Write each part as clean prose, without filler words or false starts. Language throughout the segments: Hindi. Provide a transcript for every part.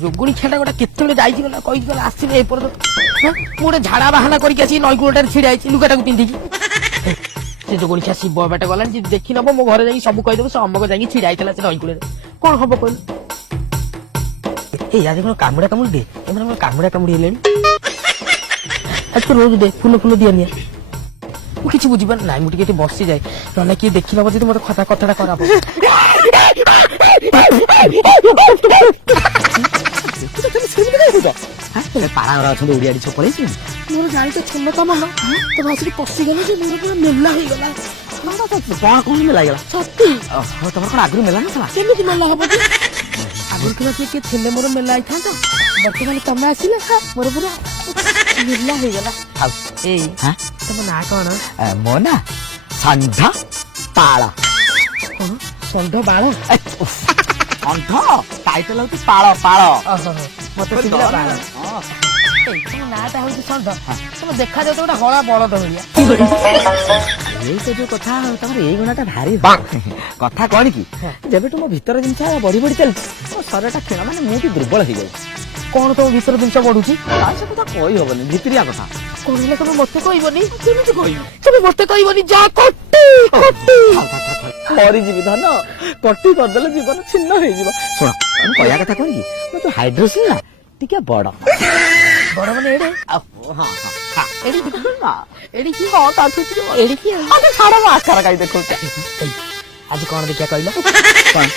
जोगुणी छेड़ा गोटे केतबेले जाइछि गला कहि गला आसीबे ए पर मु गोटे झाड़ा बाहाना करके आसी नई कूलटार छिड़ा आइछि लुगाटा को पिंधिकी से जोगुणी छा शिव बेटा गला जे देखि नबो मो घरे जाई सब कहि देबो से अम्मको जाई छिड़ा आइतला से नई कूलरे कोन हबो कोन ए आज कोन कामुडा कामुडी दे ए माने कामुडा कामुडी हेलेनी आज तो रोज दे फुल फुल दिया निया मु किछि बुझिबन नाइ मु टिके बसि जाय नले कि देखि नबो जे मते खता कथाडा कराबो पाड़ा ओडिया पड़े मोर जानी तो क्षमता मन तो भाषी पशि गले मोर पूरा मेला हो गला कौन कौन मेला गला सत्य तुम कौन आगु मेला ना केमी मेला हम आगु किए थे मोर मेला आई था बर्तमान तुम आसिले मोर पूरा मेला हो गला तुम ना कौन मो ना षंढ पाଳ कौन षंढ बाळ षंढ टाइटल होती पाଳ पाଳ मत नाटा हूँ षंढ तुम देखा जाए गोटे हला बलद ये जो कथा तुम ये गुणाटा भारी कथा कौन कि जब तुम भीतर जिन बढ़ी बढ़ी चलती मो शरीर खेल माने मुझे दुर्बल हो जाए कौन तुम भीतर जिन बढ़ुची से कथा कही हबनी भितरिया कथा कौन तुम मत कहबनी तुम मत कहबनी जा कट्टी मरीजी धन कटी करदेले जीवन छिन्न हो शुण कहया कथा कौन कि मैं तो हाइड्रोसिन ना टिके बड़ बड़ माने एडे हां हां एडी ना एडी की हां ताथु एडी की अरे छाड़ा आकार काई देखो आज कौन देखिया कहलो कौन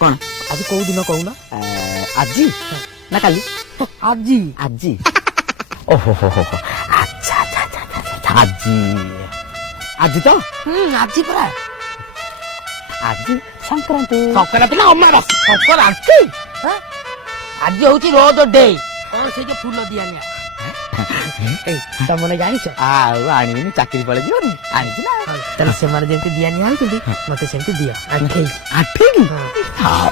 कौन आज को दिन कहूना आजी ना काली आजी आजी ओहो हो अच्छा अच्छा अच्छा आजी आजी तो आजी परा आज संक्रांति संक्रांति ना अमावास्या संक्रांति आज होची रोज डे कौन से जो फूल दिया निया तुम मने जानि छ आनी चाकरी पड़े जीवनी आनी ना तले से मारे जेंति दिया निया आंती मते सेंति दिया आठे आठे की हां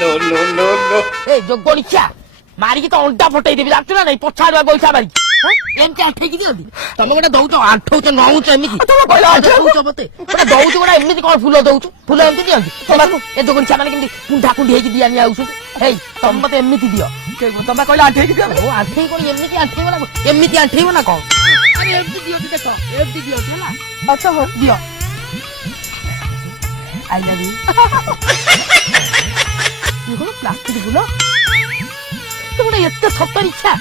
नो नो नो नो ए जो गोलिछा मारी की तो उल्टा फटई देबी जानत ना नहीं पछाडवा गोइछा मारी एमके आठे की दियंदी तमे गोटा दउछ आठौछ नौछ एमिति तमे कहला दउछ मते गोटा दउछ गोटा एमिति कोन फूल दउछ फूल एमिति दियंदी तमाको ए जो गोलिछा माने केमति कुंढा कुंढी हेकी दिया निया आउछ हे तमे मते एमिति दियो तमे कहला आठे की दियो ओ आठे कोन एमिति आठे वाला एमिति आठे ना कोन अरे एमिति दियो देखो एमिति दियो होला अच्छा हो दियो आई लव यू ये कोन प्लास्टिक फूल तुमने एत्ते सत्तर इच्छा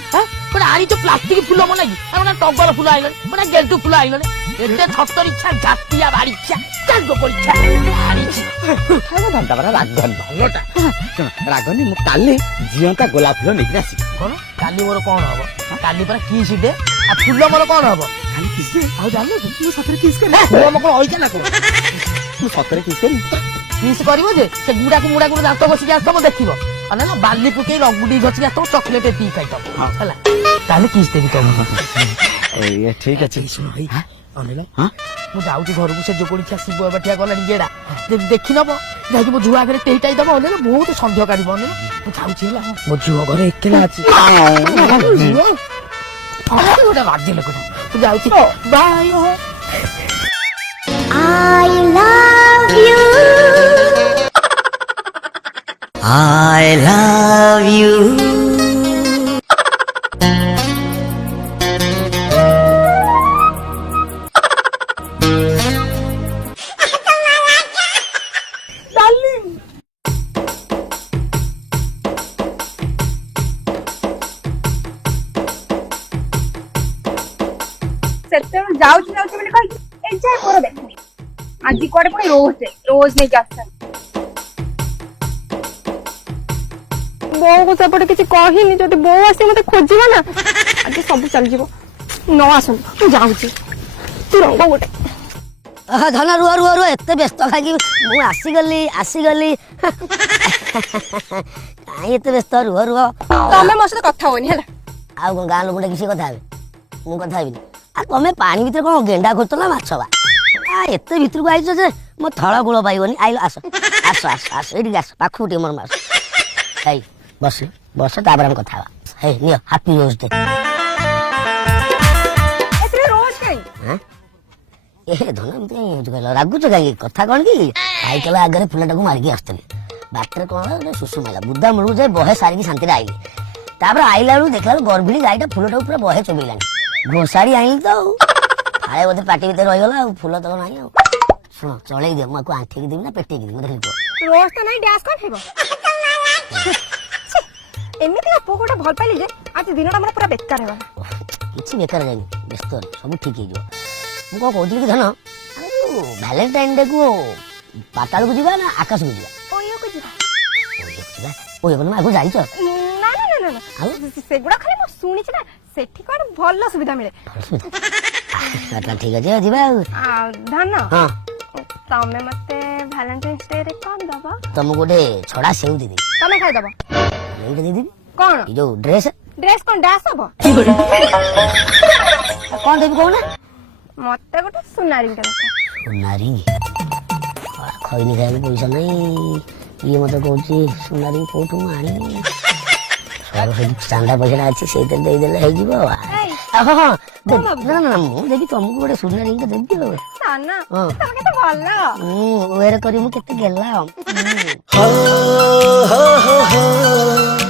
गोटे आनी तो प्लास्टिक फूल बना कि टगर फूल आइल गोटे गेल्टू फूल आइल एत्ते सत्तर इच्छा जातिया बारी इच्छा चांद परीक्षा रागनी मु काली जियंता गोलाप फूल नहीं आसी कौन काली मोर कौन हम काली पर किस दे आ फूल मोर कौन हम काली किस दे आ जान मु सतरे किस कर फूल मो कोन होइछ ना को मु सतरे किस करी किस करबो जे से मुड़ा को दांत बसी जा सब देखिबो अने ना बाली पुके रगुडी गछि जा तो चॉकलेट टी खाइ तब हला ताले किस देबी तो ये ठीक है भाई अनेला हां मु जाउची घर को से जो कोनी छा शिव बटिया गलानी गेडा देखि नबो जाई मो जुआ घरे टेटाई दबो अनेला बहुत संध्या काढिबो अनेला मु जाउची हला मो जुआ घरे एकला अछि ओटा राज्य लोक तू जाउची bye I love you. I love you. Darling. ସେତେବେଳେ ଯାଉଛି ବୋଲି କହିକି ଏନ୍ଜୟ କର ଦେଖିନି ଆଜି କୁଆଡେ ପୁଣି ରୋଜ ନେଇକି ଆସିଛନ୍ତି ବୋଉକୁ ସେପଟେ କିଛି କହିନି ଯଦି ବୋଉ ଆସି ମତେ ଖୋଜିବ ନା ଆଜି ସବୁ ଚାଲିଯିବ ନ ଆସନ୍ତୁ ମୁଁ ଯାଉଛି ତୁ ରଙ୍ଗ ଗୋଟେ ଧନ ରୁହ ରୁହ ରୁହ ଏତେ ବ୍ୟସ୍ତ ଖାଇକି ମୁଁ ଆସିଗଲି କାହିଁ ଏତେ ବ୍ୟସ୍ତ ରୁହ ରୁହ ତମେ ମୋ ସହିତ କଥା ହୁଅନି ହେଲା ଆଉ କଣ ଗାଁ ଲୋକଟା କିଛି କଥା ହେବେ ମୁଁ କଥା ହେବିନି ଆଉ ତମେ ପାଣି ଭିତରେ କଣ ଗେଣ୍ଡା ଖୋଜୁଛ ନା ମାଛ ବା ଏତେ ଭିତରକୁ ଆଇଛ ଯେ ମୋ ଥଳ କୂଳ ପାଇବନି ଆଇଲ ଆସ ଆସ ଆସ ଆସ ଏଇଠିକି ଆସ ପାଖକୁ ଟିକେ ମୋର ମାସ ହେଇ ବସ ତାପରେ ଆମେ କଥା ହେବା ହେଇ ନିଅ ହାପି ରୋଜ ଡେ ଏଥିରେ ରୋଜ କାଇଁ ଏ ଧନ ଏମିତି କାହିଁ ରାଗୁଛ କାହିଁକି କଥା କଣ କି ସାଇକେଲ ଆଗରେ ଫୁଲଟାକୁ ମାରିକି ଆସୁଥିଲି। ବାଟରେ କଣ ହେଲା ଗୋଟେ ସୁସୁ ମାଇଲା, ବୁଦା ମୂଳକୁ ଯାଇ ବହେ ସାରିକି ଶାନ୍ତିରେ ଆଇଲି। ତାପରେ ଆଇଲା ବେଳକୁ ଦେଖିଲା ବେଳକୁ ଗର୍ଭିଣୀ ଗାଈଟା ଫୁଲଟାକୁ ପୁରା ବହେ ଚୋବେଇଲାଣି। ଘୋଷାଡ଼ି ଆଣିଲି ତ ଆଉ। କାଳେ ବୋଧେ ପାଟି ଭିତରେ ରହିଗଲା ଆଉ, ଫୁଲ ତକ ନାହିଁ ଆଉ। ଶୁଣ ଚଳେଇ ଦିଅ, ମୁଁ ଆକୁ ଆଣ୍ଠେଇକି ଦେବି ନା ପେଟେଇକି ଦେବି ମତେ ଖାଲି କୁହ। ରୋଜ ତ ନାହିଁ ଡ୍ୟାସ୍ କଣ ହେବ? ଏମିତିକା ପୁଅ ଗୋଟେ ଭଲ ପାଇଲି ଯେ ଆଜି ଦିନଟା ମୋର ପୁରା ବେକାର ହେଇଗଲା। କିଛି ବେକାର ଯାଇନି, ବ୍ୟସ୍ତ ନାହିଁ, ସବୁ ଠିକ ହେଇଯିବ। ମୁଁ କଣ କହୁଥିଲି କି ଧନ, ଆମେ ଯୋଉ ଭ୍ୟାଲେଣ୍ଟାଇନ୍ ଡେ କୁ ପାତାଳକୁ ଯିବା ନା ଆକାଶକୁ ଯିବା? ଓୟୋକୁ ଯିବା। ଯିବା ଓଏ କଣ ଆଗକୁ ଯାଇଛ? ନା ନା ନା ନା ଆଉ? ସେଗୁଡା ଖାଲି ମୁଁ ଶୁଣିଛି ନା, ସେଠି କଣ ଭଲ ସୁବିଧା ମିଳେ। ଠିକ ଅଛି ଆଉ ଯିବା ଆଉ। ଆଉ ଧନ, ହଁ ତମେ ମତେ ଭ୍ୟାଲେଣ୍ଟାଇନ୍ସ ଡେ ରେ କଣ ଦବ? ତମକୁ ଗୋଟେ ଛଡା ସେଉ ଦେଇଦେବି। ତମେ ଖାଇଦବ। ଏଇଟା ଦେଇଦେବି। କଣ ଏଇ ଯୋଉ ଡ୍ରେସ ଡ୍ରେସ୍ କଣ ଡ୍ୟାସ୍ ହବ? କଣ ଦେବି କହୁନା? ମତେ ଗୋଟେ ସୁନା ରିଙ୍ଗଟେ ଦରକାର। ସୁନା ରିଙ୍ଗ? ଖଇନି ଖାଇବାକୁ ପଇସା ନାହିଁ, ଇଏ ମତେ କହୁଛି ସୁନା ରିଙ୍ଗ କୋଉଠୁ ମୁଁ ଆଣିବି? ଚାନ୍ଦା ପଇସାଟା ଅଛି, ସେଇଥିରେ ଦେଇଦେଲେ ହେଇଯିବ। ଏଇ, ହଁ ହଁ ନା ନା ମୁଁ ଦେବି ତମକୁ ଗୋଟେ ସୁନା ରିଙ୍ଗ ଦେବି ଆଉ। ନା ହଁ। ତମେ କେତେ ଭଲ। ଓଏରେ କରି ମୁଁ କେତେ ଗେଲା। ho ho ho ho